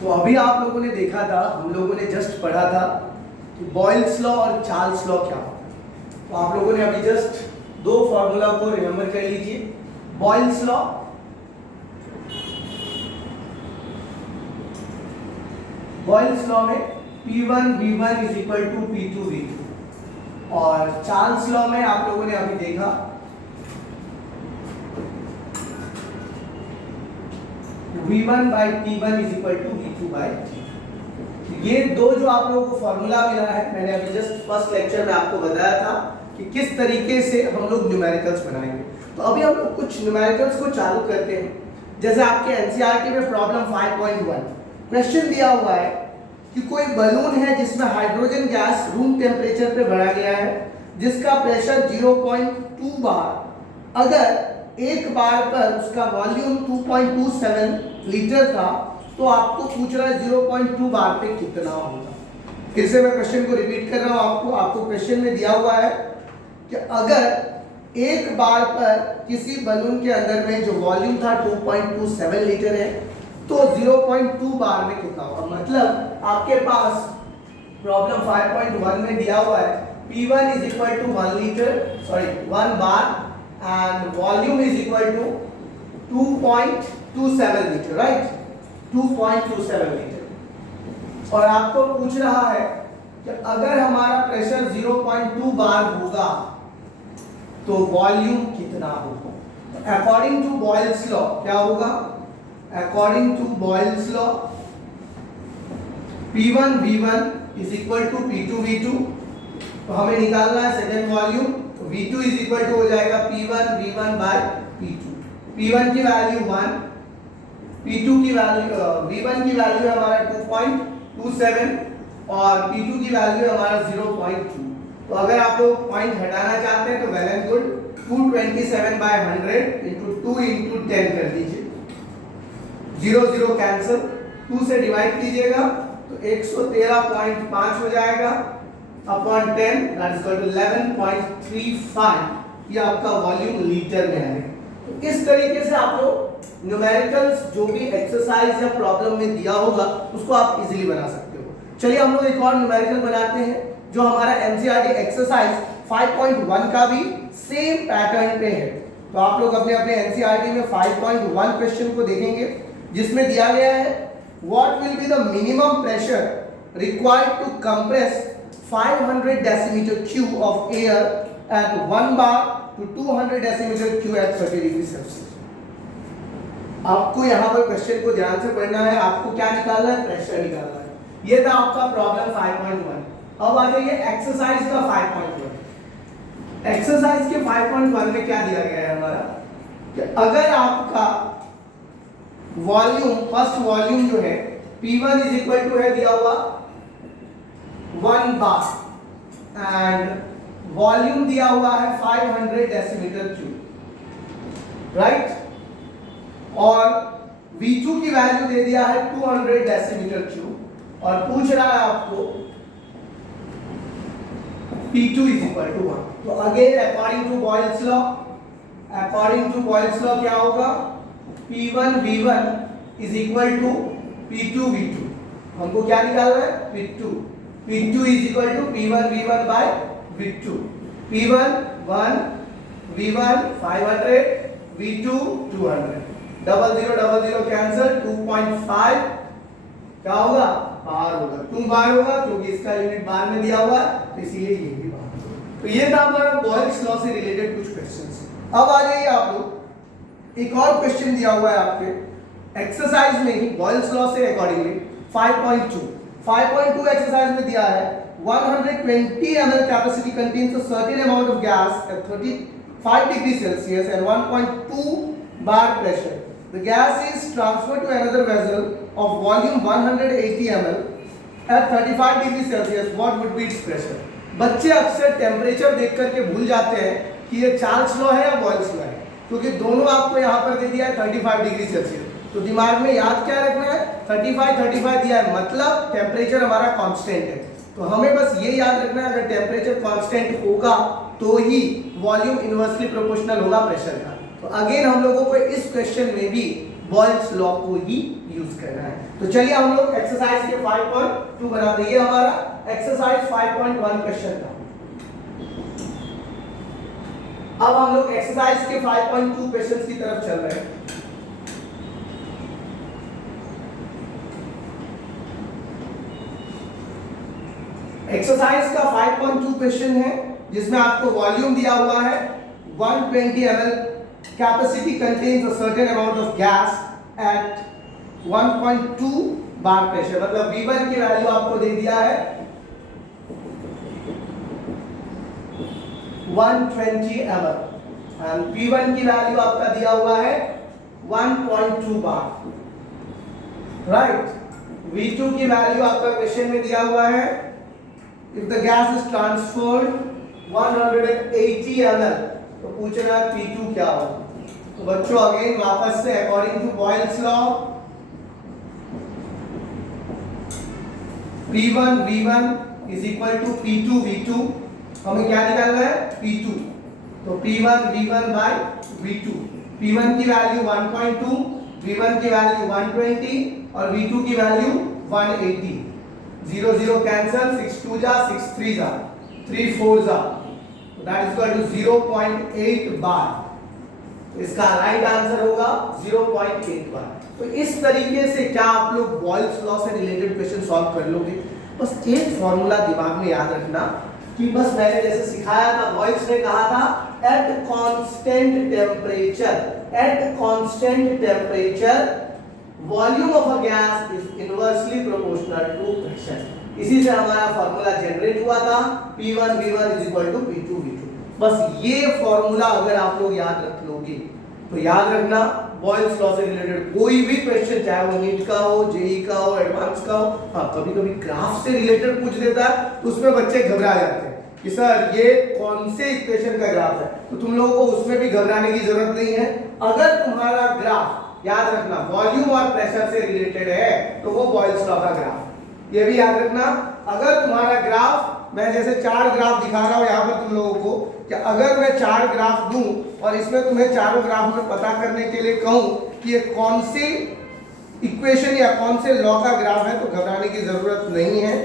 तो अभी आप लोगों ने देखा था, हम लोगों ने जस्ट पढ़ा था कि बॉयल्स लॉ और चार्ल्स लॉ क्या होता है। तो आप लोगों ने अभी जस्ट दो फॉर्मूला को रिमेंबर कर लीजिए। बॉयल्स लॉ, बॉयल्स लॉ में P1 V1 is equal to P2 V2, और चार्ल्स लॉ में आप लोगों ने अभी देखा V1 by T1 is equal to V2 by T2। ये दो जो आप लोगों को फॉर्मूला मिला है, मैंने अभी जस्ट फर्स्ट लेक्चर में आपको बताया था कि किस तरीके से हम लोग न्यूमेरिकल्स बनाएंगे। तो अभी हम लोग कुछ न्यूमेरिकल्स को चालू करते हैं। जैसे आपके एनसीईआरटी में प्रॉब्लम 5.1 क्वेश्चन दिया हुआ है कि कोई बलून है जिसमें हाइड्रोजन गैस रूम टेम्परेचर पे बढ़ा गया है, जिसका प्रेशर 0.2 बार, अगर एक बार पर उसका वॉल्यूम 2.27 लीटर था, तो आपको पूछ रहा है 0.2 बार पे कितना होगा। फिर से मैं क्वेश्चन को रिपीट कर रहा हूं, आपको क्वेश्चन में दिया हुआ है कि अगर एक बार पर किसी बलून के अंदर में जो वॉल्यूम था 2.27 लीटर है, तो 0.2 बार में कितना होगा। मतलब आपके पास प्रॉब्लम 5.1 में दिया हुआ है P1 is equal to 1 litre, sorry 1 bar, and volume is equal to 2.27 litre, right, 2.27 litre. और आपको पूछ रहा है कि अगर हमारा प्रेशर 0.2 बार होगा तो वॉल्यूम कितना होगा। अकॉर्डिंग टू बॉयल्स लॉ क्या होगा, according to Boyle's law P1 V1 is equal to P2 V2। तो हमें निकालना है second volume, V2 is equal to हो जाएगा P1 V1 bye P2। P1 की वैल्यू 1, P2 की वैल्यू V1 की वैल्यू है हमारा 2.27 और P2 की वैल्यू है हमारा 0.2। तो अगर आप लोग पॉइंट हटाना चाहते हैं तो well and good, 227 by 100 into 2 into 10 कर दीजिए, 0 0 कैंसिल, 2 से डिवाइड कीजिएगा तो 113.5 हो जाएगा upon 10, that is equal to 11.35। ये आपका वॉल्यूम लीटर में है। तो इस तरीके से आप लोग न्यूमेरिकल्स जो भी एक्सरसाइज या प्रॉब्लम में दिया होगा उसको आप इजीली बना सकते हो। चलिए हम लोग एक और न्यूमेरिकल बनाते हैं जो हमारा एनसीईआरटी एक्सरसाइज 5.1 का भी सेम पैटर्न पे है। तो आप लोग अपने अपने एनसीईआरटी में 5.1 क्वेश्चन को देखेंगे, जिसमें दिया गया है what will be the minimum pressure required to compress 500 decimeter cube of air at 1 bar to 200 decimeter cube at 30 degree Celsius। आपको यहाँ पर क्वेश्चन को ध्यान से पढ़ना है, आपको क्या निकालना है, प्रेशर निकालना है। ये था आपका प्रॉब्लम 5.1। अब आ जाइए एक्सरसाइज का 5.1। एक्सरसाइज के 5.1 में क्या दिया गया है हमारा कि अगर आपका वॉल्यूम, फर्स्ट वॉल्यूम जो है P1 इज इक्वल टू है दिया हुआ 1 बार एंड वॉल्यूम दिया हुआ है 500 डेसीमीटर क्यूब, राइट, और V2 की वैल्यू दे दिया है 200 डेसीमीटर क्यूब और पूछ रहा है आपको P2 इज इक्वल टू 1। तो again according to Boyle's law, according to Boyle's law क्या होगा, P1 V1 is equal to P2 V2। हमको क्या निकालना है, P2 is equal to P1 V1 by V2। P1 1, V1 500, V2 200, 00 cancel, 2.5 क्या होगा, बार होगा, क्यों बार होगा, क्योंकि इसका यूनिट बार में दिया हुआ है, तो इसीलिए ये भी बार। तो ये था हमारा बॉयल्स लॉ से रिलेटेड कुछ क्वेश्चंस। अब आ जाइए आप लोग, एक और क्वेश्चन दिया हुआ है आपके एक्सरसाइज में ही बॉयल्स लॉ से अकॉर्डिंगली 5.2 एक्सरसाइज में दिया है 120 ml capacity contains a certain amount of gas at 35 degrees Celsius and 1.2 bar pressure. The gas is transferred to another vessel of volume 180 ml at 35 degrees Celsius. What would be its pressure? बच्चे अक्सर temperature देख करके भूल जाते हैं कि ये Charles law है या बॉयल्स लॉ है, क्योंकि दोनों आपको यहाँ पर दे दिया है 35 डिग्री सेल्सियस। तो दिमाग में याद क्या रखना है, 35 दिया है, मतलब टेम्परेचर हमारा कांस्टेंट है। तो हमें बस ये याद रखना है, अगर टेम्परेचर कांस्टेंट होगा तो ही वॉल्यूम इनवर्सली प्रोपोर्शनल होगा प्रेशर का। तो अगेन हम लोगों को इस क्वेश्चन में भी बॉयल्स लॉ को ही यूज करना है। तो चलिए हम लोग एक्सरसाइज के 5.2 बनाते हैं। ये हमारा एक्सरसाइज 5.1 क्वेश्चन था। अब हम लोग एक्सरसाइज के 5.2 क्वेश्चंस की तरफ चल रहे हैं। एक्सरसाइज का 5.2 क्वेश्चन है जिसमें आपको वॉल्यूम दिया हुआ है 120 ml, capacity contains a certain amount of gas at 1.2 bar pressure. मतलब V1 की वैल्यू आपको दे दिया है 120 ml एंड P1 की वैल्यू आपका दिया हुआ है 1.2 बार, राइट। V2 की वैल्यू आपका क्वेश्चन में दिया हुआ है if the gas is transferred 180 ml, तो पूछ रहा है P2 क्या होगा। तो बच्चों अगेन वापस से according to Boyle's law P1 V1 is equal to P2 V2, हमें क्या निकालना है P2। तो P1 V1 by V2, P1 की वैल्यू 1.2, V1 की वैल्यू 120 और V2 की वैल्यू 180। 0 0 कैंसल, 6 2 जा, 6 3 जा, 3 4 जा, तो दैट इज इक्वल टू 0.8 बार। तो इसका राइट आंसर होगा 0.8 बार। तो इस तरीके से क्या आप लोग बॉयल्स लॉ से रिलेटेड क्वेश्चन सॉल्व कर लोगे। बस एक फॉर्मूला दिमाग में याद रखना कि बस मैंने जैसे सिखाया था, बॉयल्स ने कहा था at constant temperature volume of a gas is inversely proportional to pressure. इसी से हमारा फॉर्मूला जनरेट हुआ था P1 V1 is equal to P2 V2। बस ये फॉर्मूला अगर आप लोग याद रख लोगे तो याद रखना बॉयल्स लॉ से रिलेटेड कोई भी क्वेश्चन, चाहे वो नीट का हो, जेई का हो, एडवांस का हो, हाँ कभी कभी ग्राफ से रिलेटेड पूछ देता है तो उसमें बच्चे घबरा जाते हैं कि सर ये कौन से इक्वेशन का ग्राफ है। तो तुम लोगों को उसमें भी घबराने की जरूरत नहीं है। अगर तुम्हारा ग्राफ, याद रखना, वॉल्यूम और प्रेशर से रिलेटेड है तो वो बॉयल्स लॉ का ग्राफ। ये भी याद रखना, अगर तुम्हारा ग्राफ, मैं जैसे 4 ग्राफ दिखा रहा हूं यहां पर तुम लोगों को, कि अगर मैं 4 ग्राफ दूं और इसमें तुम्हें चारों ग्राफ में पता करने के लिए कहूं कि ये कौन सी इक्वेशन या कौन से लॉ का ग्राफ है, तो घबराने की जरूरत नहीं है।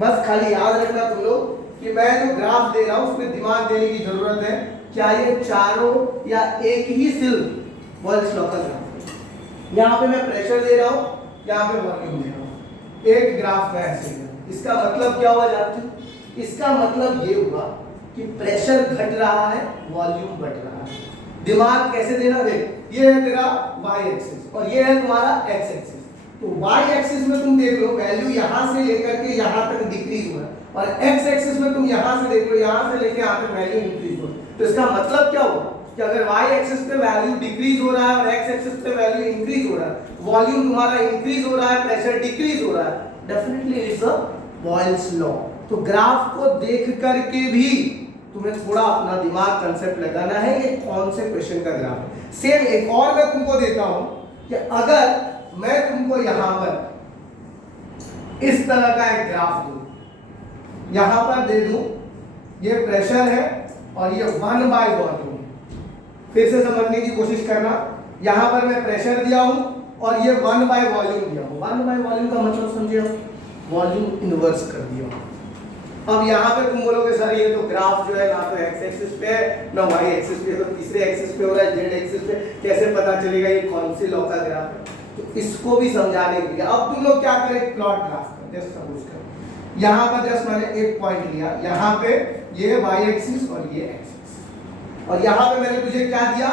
बस खाली याद रखना तुम लोग कि मैं जो ग्राफ दे रहा हूं उसमें दिमाग देने की जरूरत है, क्या ये चारों या एक ही सिर्फ बॉयल्स लॉ का ग्राफ। यहाँ पे मैं प्रेशर दे रहा हूँ, यहाँ पे वॉल्यूम दे रहा हूँ, एक ग्राफ में ऐसे। इसका मतलब क्या हुआ जानते हो? इसका मतलब ये हुआ कि प्रेशर घट रहा है, वॉल्यूम बढ़ रहा है। दिमाग कैसे देना, देख ये है तेरा y एक्सिस और ये है तुम्हारा x एक्सिस। तो y एक्सिस में तुम देख लो वैल्यू यहाँ से लेकर के यहाँ तक डिक्रीज हुआ है, और x एक्सिस में तुम यहाँ से देख लो यहाँ से लेकर यहाँ तक वैल्यू इंक्रीज हुआ है। तो इसका मतलब क्या हुआ कि अगर y एक्सिस पे वैल्यू डिक्रीज हो रहा है और x एक्सिस पे वैल्यू इंक्रीज हो रहा है, वॉल्यूम तुम्हारा इंक्रीज हो रहा है, प्रेशर डिक्रीज हो रहा है, definitely it's a Boyle's law. तो ग्राफ को देख करके भी तुम्हें थोड़ा अपना दिमाग कंसेप्ट लगाना है ये कौन से क्वेश्चन का ग्राफ है। सेम एक और मैं तुमको देता हूं कि अगर मैं तुमको यहां पर इस तरह का एक ग्राफ दूं, यहां पर दे दूं ये प्रेशर है और ये 1 बाय वॉल्यूम, फिर से समझने की कोशिश करना, यहां पर मैं प्रेशर दिया हूं और ये 1 बाय वॉल्यूम दिया हूं। 1 बाय वॉल्यूम का मतलब समझिए, वॉल्यूम इन्वर्स कर दिया। अब यहाँ पे तुम बोलोगे सर ये तो ग्राफ जो है ना तो x एक्सिस पे है ना y एक्सिस पे, तो तीसरे एक्सिस पे हो रहा है, z एक्सिस पे, कैसे पता चलेगा ये कौन सी लॉ का ग्राफ है। तो इसको भी समझाने के लिए अब तुम लोग क्या करें, प्लॉट ग्राफ कर, जस्ट सपोज कर यहाँ पर जस्ट मैंने एक पॉइंट लिया, यहाँ पे ये y एक्सिस और ये एक्सिस, और यहाँ पे मैंने तुझे क्या दिया,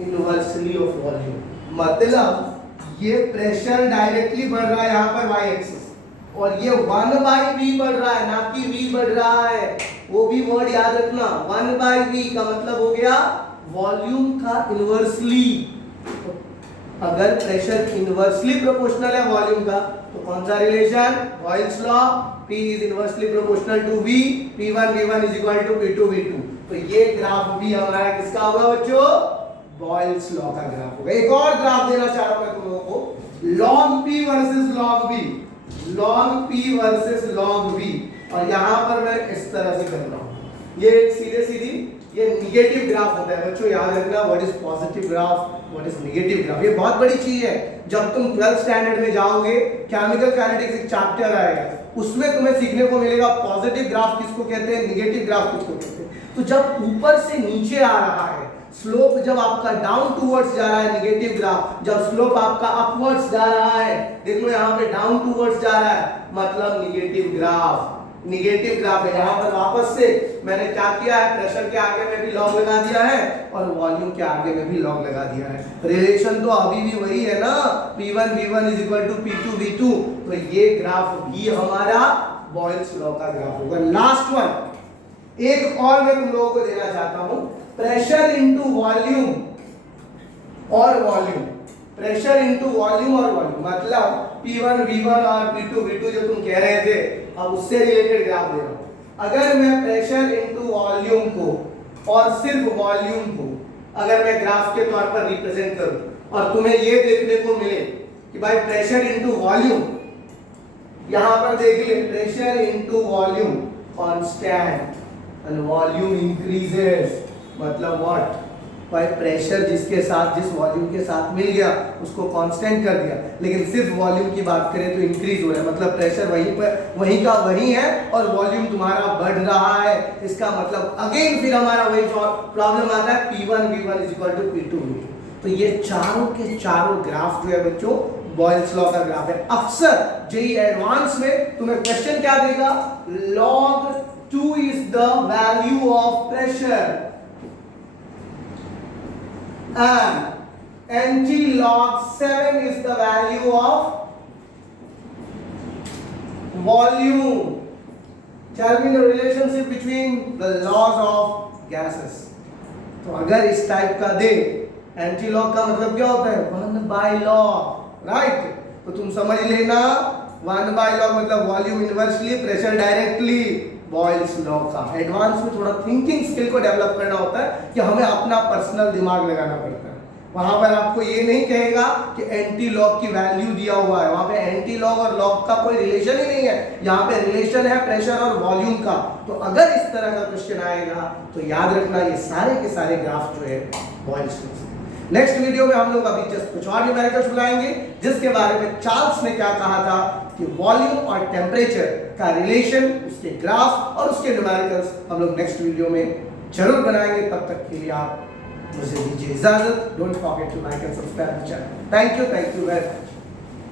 इनवर्सली ऑफ वॉल्यूम। मतलब ये प्रेशर डायरेक्टली बढ़ रहा है यहाँ पर y एक्सिस, और ये 1 बाई v बढ़ रहा है, ना कि v बढ़ रहा है। वो भी वर्ड याद रखना, 1 बाई v का मतलब हो गया वॉल्यूम का इनवर्सली। तो अगर प्रेशर इनवर्सली प्रोपोर्शनल है वॉल्यूम का, तो कौन सा relation, Boyle's law, P is inversely proportional to V, P1 V1 is equal to P2 V2। तो ये ग्राफ भी हमारा किसका होगा बच्चों, बॉयल्स लॉ का ग्राफ होगा। एक और ग्राफ देना चाह रहा हूं मैं तुम लोगों को, log P versus log V, log P versus log V, और यहां पर मैं इस तरह से कर रहा हूं, ये एक सीधे सीधी ये निगेटिव ग्राफ होता है बच्चों, याद रखना what is positive graph, what is negative graph. ये बहुत बड़ी चीज है। जब तुम 12th स्टैंडर्ड में जाओगे, केमिकल काइनेटिक्स एक चैप्टर आएगा, उसमें तुम्हें सीखने को मिलेगा पॉजिटिव ग्राफ किसको कहते हैं, निगेटिव ग्राफ किसको कहते हैं। तो जब ऊपर से नीचे आ रहा है स्लोप, जब आपका डाउन टूवर्ड्स जा रहा है निगेटिव ग्राफ, जब स्लोप आपका अपवर्ड्स जा रहा है, देख लो यहाँ पे डाउन टूवर्ड्स जा रहा है, मतलब निगेटिव ग्राफ, निगेटिव ग्राफ है। यहाँ पर वापस से मैंने क्या किया है, प्रेशर के आगे में भी लॉग लगा दिया है और वॉल्यूम के आगे में भी लॉग लगा दिया है। रिलेशन तो अभी भी वही है ना, P1 V1 = P2 V2। तो ये ग्राफ भी हमारा बॉयल्स लॉ का ग्राफ होगा। लास्ट वन एक और मैं तुम लोगों को देना चाहता हूं, प्रेशर इनटू वॉल्यूम और वॉल्यूम, प्रेशर इनटू वॉल्यूम और वॉल्यूम, मतलब P1 V1 और P2 V2 जो तुम कह रहे थे, अब उससे रिलेटेड ग्राफ दे रहा हूं। अगर मैं प्रेशर इनटू वॉल्यूम को और सिर्फ वॉल्यूम को अगर मैं ग्राफ के तौर पर रिप्रेजेंट करूं और तुम्हें ये देखने को मिले कि भाई प्रेशर इनटू वॉल्यूम, यहां पर देख ले pressure into volume constant and volume increases, मतलब व्हाट, भाई प्रेशर जिसके साथ जिस वॉल्यूम के साथ मिल गया उसको कांस्टेंट कर दिया, लेकिन सिर्फ वॉल्यूम की बात करें तो इंक्रीज हो रहा है, मतलब प्रेशर वहीं पर वहीं का वहीं है और वॉल्यूम तुम्हारा बढ़ रहा है। इसका मतलब अगेन फिर हमारा वही प्रॉब्लम आता है P1 V1 = P2 V2। तो ये चारों के चारों ग्राफ जो है बच्चों बॉयल्स लॉ का ग्राफ है। अक्सर जेईई एडवांस में तुम्हें क्वेश्चन क्या देगा, log 2 is the value of pressure and nt log 7 is the value of volume. Tell me the relationship between the laws of gases. तो अगर इस टाइप का दे, एंटी लॉग का मतलब क्या होता है, 1/log, राइट। तो तुम समझ लेना 1/log मतलब volume inversely, pressure directly, Boyle's law का। एडवांस में थोड़ा थिंकिंग स्किल को डेवलप करना होता है कि हमें अपना पर्सनल दिमाग लगाना पड़ता है। वहां पर आपको ये नहीं कहेगा कि एंटी लॉग की वैल्यू दिया हुआ है, वहां पे एंटी लॉग और लॉग का कोई रिलेशन ही नहीं है, यहाँ पे रिलेशन है प्रेशर और वॉल्यूम का। तो अगर इस तरह का क्वेश्चन आएगा तो याद रखना ये सारे के सारे ग्राफ जो है बॉयल्स लॉ से। नेक्स्ट वीडियो में हम लोग अभी जस्ट कुछ और न्यूमेरिकल्स बुलाएंगे जिसके बारे में चार्ल्स ने क्या कहा था कि वॉल्यूम और टेम्परेचर का रिलेशन, उसके ग्राफ और उसके न्यूमेरिकल्स हम लोग नेक्स्ट वीडियो में जरूर बनाएंगे। तब तक के लिए आप मुझे दीजिए इजाजत। Don't forget to like and subscribe the channel. Thank you very much.